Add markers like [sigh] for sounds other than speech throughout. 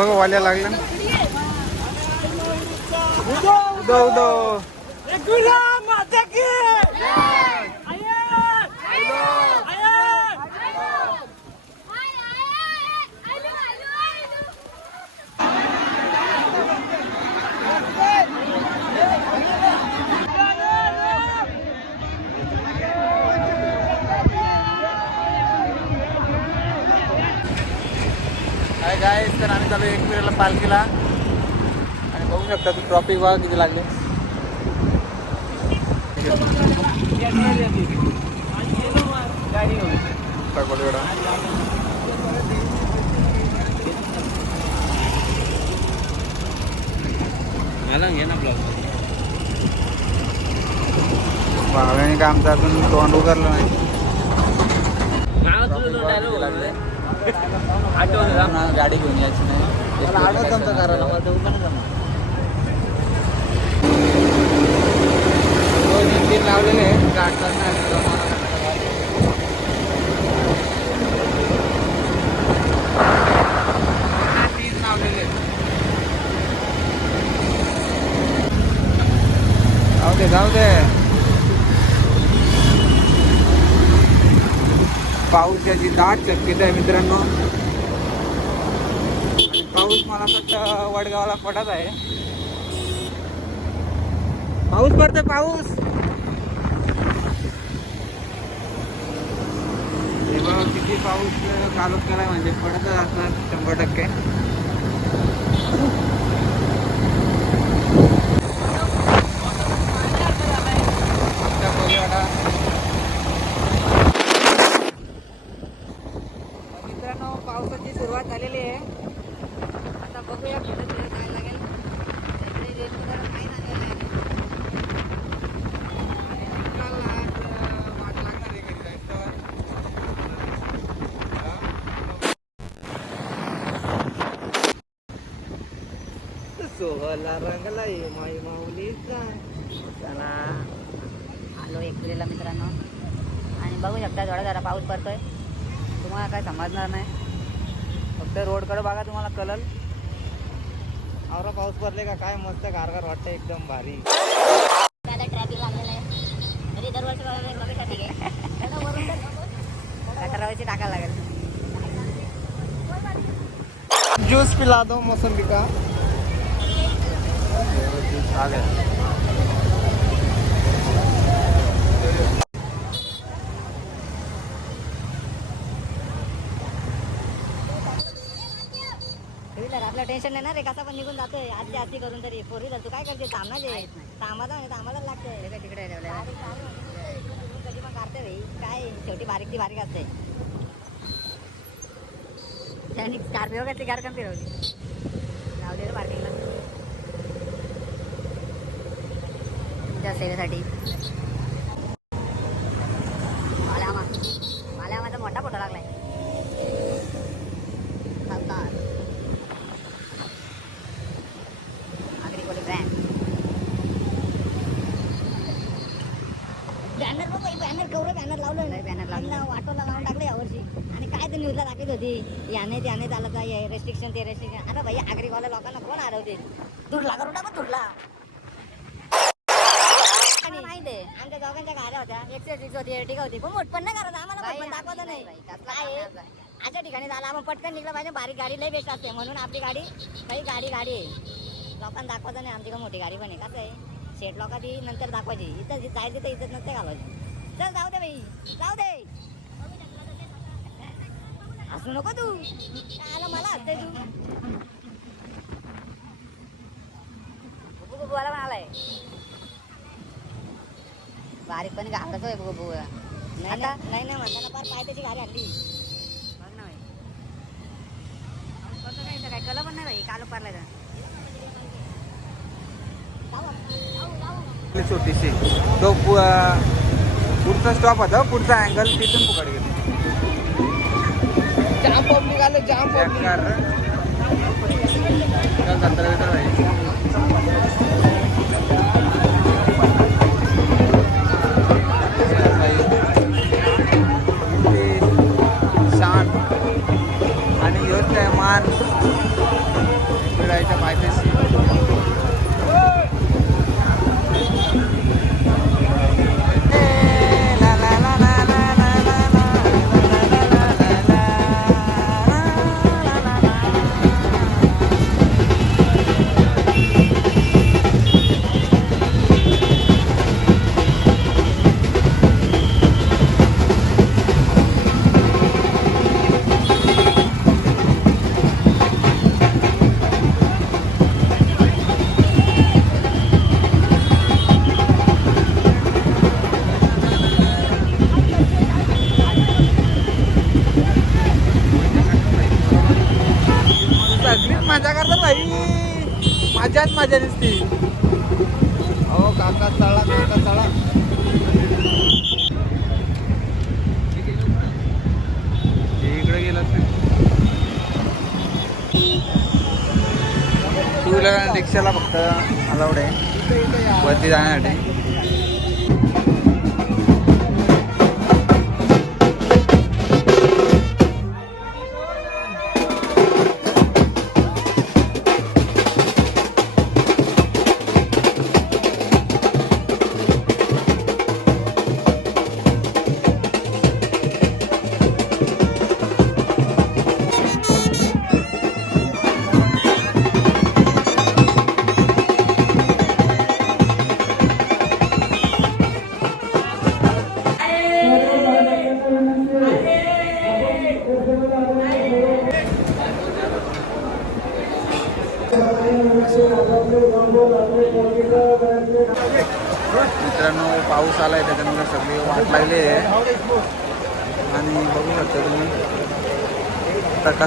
बघा वाल्या लागल्या. लागला उदो. उदो काय काय तर आम्ही चालू एक मिनिटला पालखीला. आणि बघू शकता तू ट्रॉफिक बघा किती लागले. पकोडीवडा. भाव्याने का आमचं अजून तोंड उघडलं नाही. पुन्हा गाडी घेऊन यायची नाही. दोन इंजिन लावलेले आहेत गाडतात नाही जमाना. तीन लावलेले आहेत. जाऊ दे जाऊ दे पाऊस दाट शक्यता आहे मित्रांनो. पाऊस मला असं वाटतं वडगावला पडत आहे. पाऊस पडतोय पाऊस. हे किती पाऊस चालू केलाय म्हणजे पडतच असणार शंभर टक्के आमच्या कोळीवाडा मित्रांनो पावसाची सुरुवात झालेली आहे आता बघूया पुढे पुढे काय लागेल इकडे रेनकोट नाही लागलेलं आहे. आणि आपल्याला आज, अं, वाट लागणार आहे घरी जायचं. सोहला रंगला माई माऊलीचा. चला. आलो एकविरेला मित्रांनो. आणि बघू शकता थोडा जरा पाऊस पडतोय. तुम्हाला काय समजणार नाही. फक्त रोडकडे बघा तुम्हाला कलल. आवरा पाऊस पडले का? काय मस्त गारगार वाटतं एकदम भारी. ट्रॅफिक लागलेलं आहे. तरी दरवर्षी बघा [laughs] टाकायला लागेल. ज्यूस पिला दो मोसंबी का व्हीलर आपलं टेन्शन नाही ना रे कसा पण निघून जातोय. आधी आधी करून तरी. फोर व्हीलर तू काय करते थांबणार थांबायला नाही थांबायला लागतंय. तिकडे बारीक बारीक. कधी पण काढते भाई काय? शेवटी बारीक ती बारीक असते. त्यांनी स्कॉर्पिओ घेतली कार कमी फिरवली लावलेलं पार्किंगला तुमच्या सेवेसाठी. माल्यामा माल्यामाचा मोठा फोटो लागलाय. ब्रँड बॅनर बघ बॅनर केवढं बॅनर लावलं. लावलं. ऑटोला लावून टाकलं यावर्षी. आणि काय न्यूजला दाखवत होती? याने त्याने चालत आहे रेस्ट्रिक्शन ते रेस्ट्रिक्शन आता भाई आगरीवाल्या लोकांना कोण हरवते? दुडला करून टाकून दुडला माहिती आहे आमच्या दोघांच्या गाड्या होत्या एकशे होती एर्टिका होती. पण मोठ पण नाही करत आम्हाला बाई, मोठपण दाखवलं नाही. बाई, काय आहे? काय आहे? अशा ठिकाणी झालं आपण पटकन निघलं पाहिजे बारीक गाडी लय बेस्ट असते. म्हणून आपली गाडी काही गाडी गाडी. आहे लोकांना दाखवायचं नाही आमची का मोठी गाडी पण आहे. कसं आहे? शेट लोका ती नंतर दाखवायची. इथं जी- जायची तर इथं नसते घालायची चल जाऊ दे बाई. जाऊ दे. हसू नको तू. आला मला हसते तू. बुबू बुबूवाला पण आलाय बारीक पण घालत होय बुबू बुबू नाही ना नाही नाही म्हणताना फार पाय त्याची गाडी आणली बघ ना बाई. कसं काय काय? कला पण नाही बाई काल तर. छोटीशी. तो पुढचा स्टॉप होता पुढचा अँगल तिथून पकड गेली. जाम पब्लिक आले जाम बेकार. একটা মান। এটা পাইতেছি। योच आहे मान त्याच्यात मजा दिसती. हो काका चला काका चला. इकडे गेलं टू व्हीलर आणि रिक्षाला फक्त अलाउड आहे. वरती जाण्यासाठी.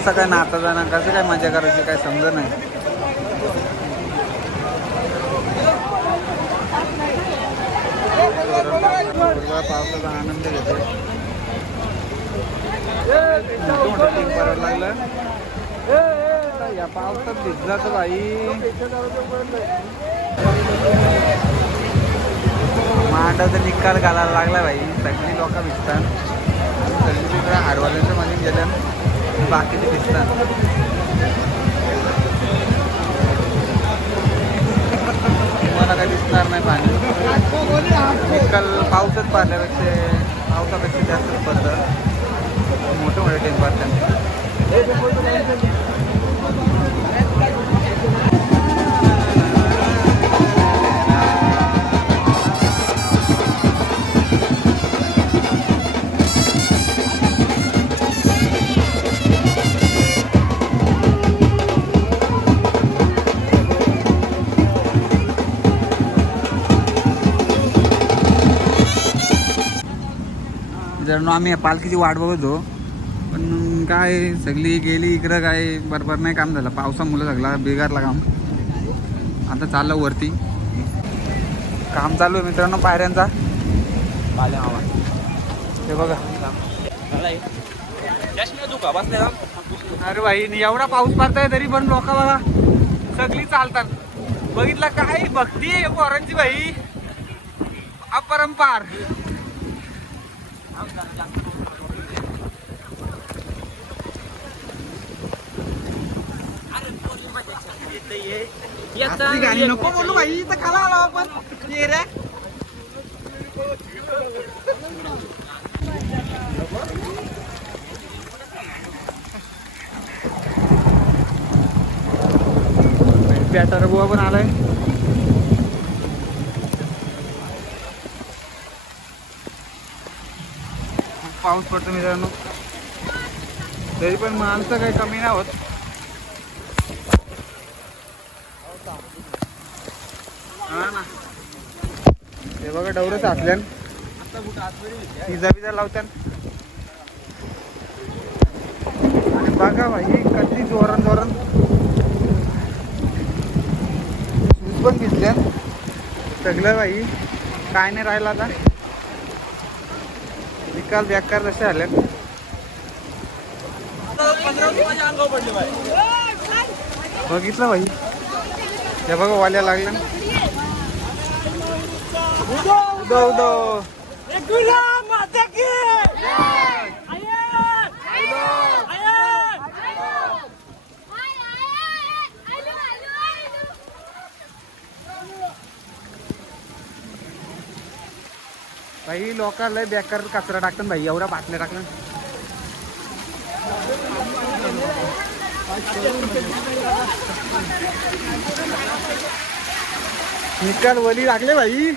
कसं काय नाता जाणार कसं काय मजा करायची काय समजत नाही. पावसाचा आनंद घेतो मोठं लागलं या पावसात भिजला तर बाई मांडाचा निकाल घालायला लागला भाई. सगळी लोक भिजतात. सगळी तिकडे हारवाल्यांच्या मध्ये गेल्या बाकीचे दिसतात. तुम्हाला काही दिसणार नाही पाणी. एकल पावसात पाण्यापेक्षा पावसापेक्षा जास्तच पडतं. मोठे मोठे टेम्पर पडतात मित्रांनो आम्ही या पालखीची वाट बघतो पण काय सगळी गेली इकडं काय बरोबर नाही काम झालं. पावसामुळे सगळा बिगारला काम. आता चाललं वरती. काम चालू आहे मित्रांनो पायऱ्यांचा. हे बघा. अरे भाई एवढा पाऊस पडताय तरी पण लोक बघा सगळी चालतात. बघितलं काय? भक्ती आहे पोरांची भाई. अपरंपार. नको बोलू भाई इथं खाला आलो आपण. बॅटर बुवा पण आलाय. पाऊस पडतो मित्रांनो. तरी पण माणसं काही कमी नाही होत. हा ना. ते बघा डवरं साचल्यान. Pizza pizza लावत्यान. आणि बघा भाई कधी जोरण जोरण शूज पण भिजल्यान. सगळं भाई काय नाही राहिलं आता. निकाल बेकार जसे आले बघितलं भाई हे बघा वाल्या लागल्या. उदो उदो भाई लय बेकार कचरा टाकतात भाई एवढा बातम्या टाकलं निकाल वली लागले भाई.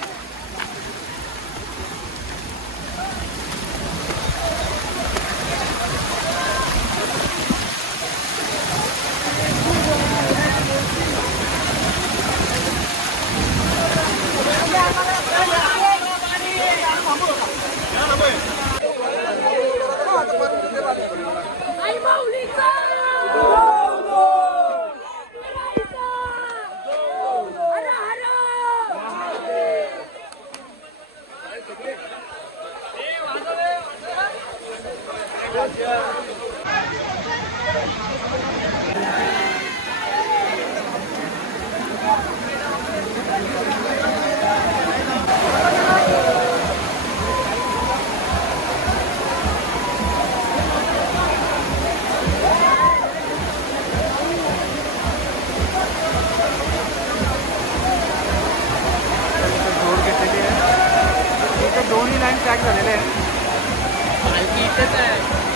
दोन्ही लाईन पॅक झालेले आहे पालखी इथेच आहे.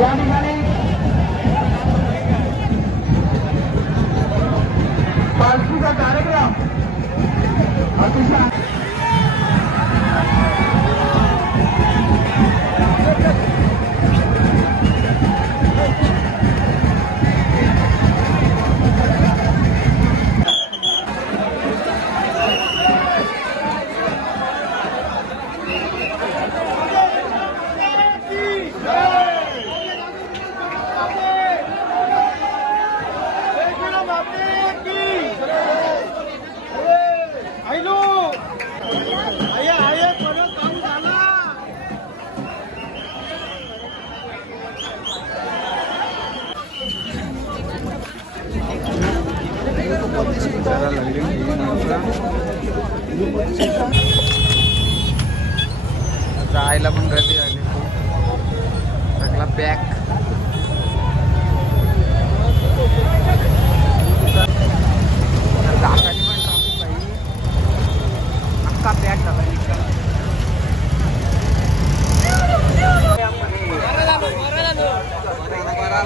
जरा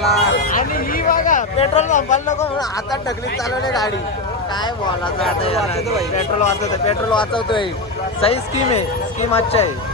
आणि ही बघा पेट्रोल पंपाला नको म्हणून हातात ढकलीत चालवले गाडी. काय बोलायचं आता पेट्रोल वाचवतोय पेट्रोल वाचवतोय. सही स्कीम आहे स्कीम अच्छा आहे.